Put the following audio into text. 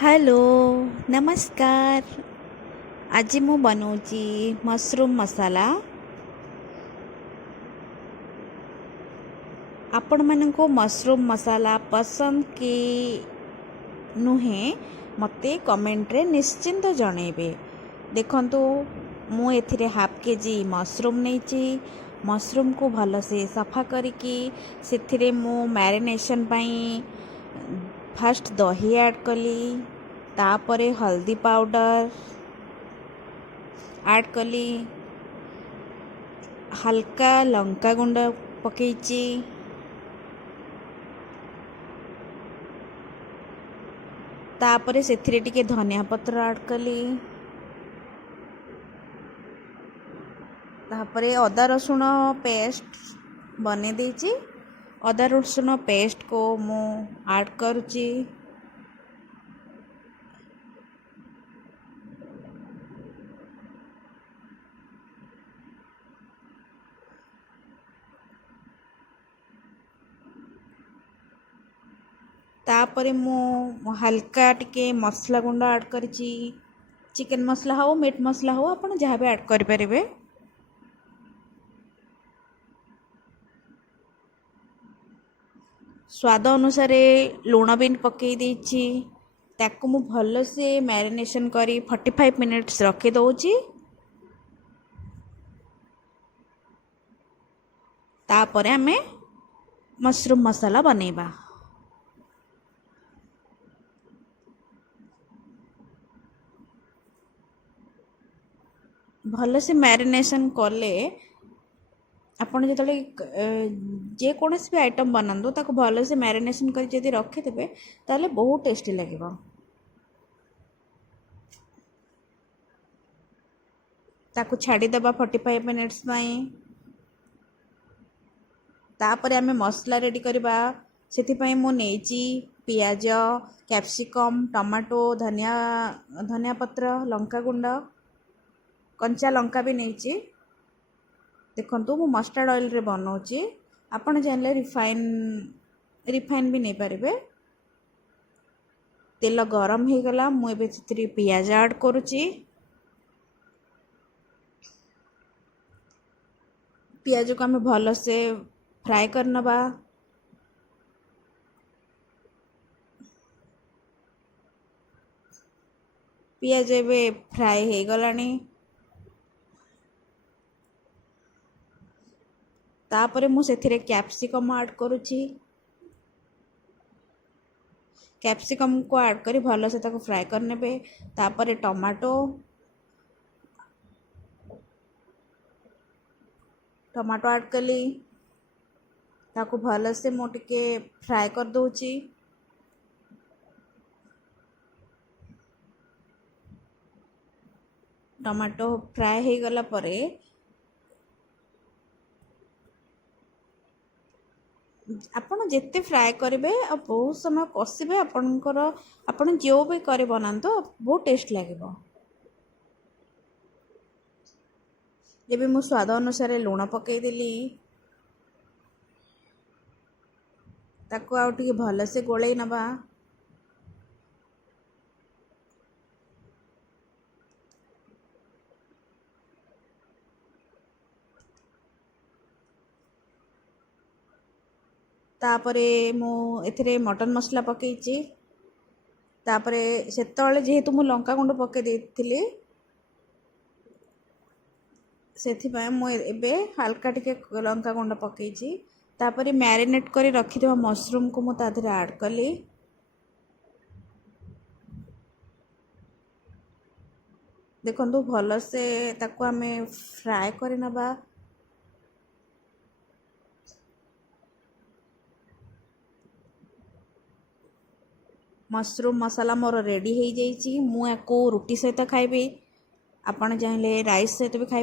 Hello नमस्कार। आज मु बनाऊँगी मशरूम मसाला। आपण मानक मशरूम मसाला पसंद कि नुहे मते कमेंट रे निश्चिंत जनइबे। देखंतु मु एथिरे हाफ केजी मशरूम नेची। मशरूम को भल से सफा करिकी सेथिरे मु मैरिनेशन पई फास्ट दही ऐड कली, तापरे हल्दी पाउडर ऐड कली, हल्का लंका गुंड पकेची, तापरे सेथिरे टिके धनिया पत्र ऐड कली, तापरे अदा रसुण पेस्ट बने देची। अदा रसुण पेस्ट को मु ऐड करुची। तापरे मु हल्का टिके मसला गुंड ऐड करिची। चिकन मसला हो मीट मसला हो आपण जहाँ भी ऐड करि परिबे। स्वाद अनुसार लुण भी पकई देची। ताकू मु भल से मैरिनेशन करी 45 मिनिट्स रखी दउची। तापरे हमें मशरूम मसाला बनेबा। भल से मैरिनेशन कले आपण जो जेकोसी भी आइटम बनातु ताको भल से मैरिनेशन कर जदि रखिथे ताले बहुत टेस्टी लगे। ताको छाड़ीदेबा 45 मिनिट्स पाई। तापर आमे मसला रेडी करवा। से मु नेची पियाज, कैप्सिकम, टमाटो, धनिया पत्र, लंका गुंड, कंचा लंका भी नेची। देखंतु मु मस्टर्ड ऑयल रे बनाऊँगी। आपण जानले रिफाइन भी नहीं पारिबे। तेल गरम हो गला मु एबे सेथिरे पियाज ऐड करूची। पियाज को हमें भल से फ्राए करनबा। पियाज एबे फ्राए हो गलानी। तापरे मु सेथिरे कैप्सिकम ऐड करूची। कैप्सिकम को ऐड करी भल से ताको फ्राए करनेबे। तापरे टमाटो ऐड कली। ताको भल से मु टिके फ्राए कर दउची। टमाटो फ्राए हो गला परे आपण जिते फ्राए करेंगे आ बहुत समय कषिबे। आपण जो भी करे बनातो बहुत टेस्ट लगे। जब मु स्वाद अनुसार लुण पकईदेली। ताको आउ टिके भल से गोलई नबा। तापरे मु एथिरे मटन मसला पकईची। तापरे सेतळे जेहेतु मु लंका गुंड पकई देथिली सेथिपाई मु एबे हल्का टिके लंका गुंड पकईची। तापरे मैरिनेट करी रखिथिबा मशरूम को मु ताधरे ऐड कली। देखंतु भल से ताको हमें फ्राए करी नबा। मशरूम मसाला मोर रेडी हो जाइए। मु याको रुटी सहित खाइबे। आपण चाहे राइस सहित भी खाई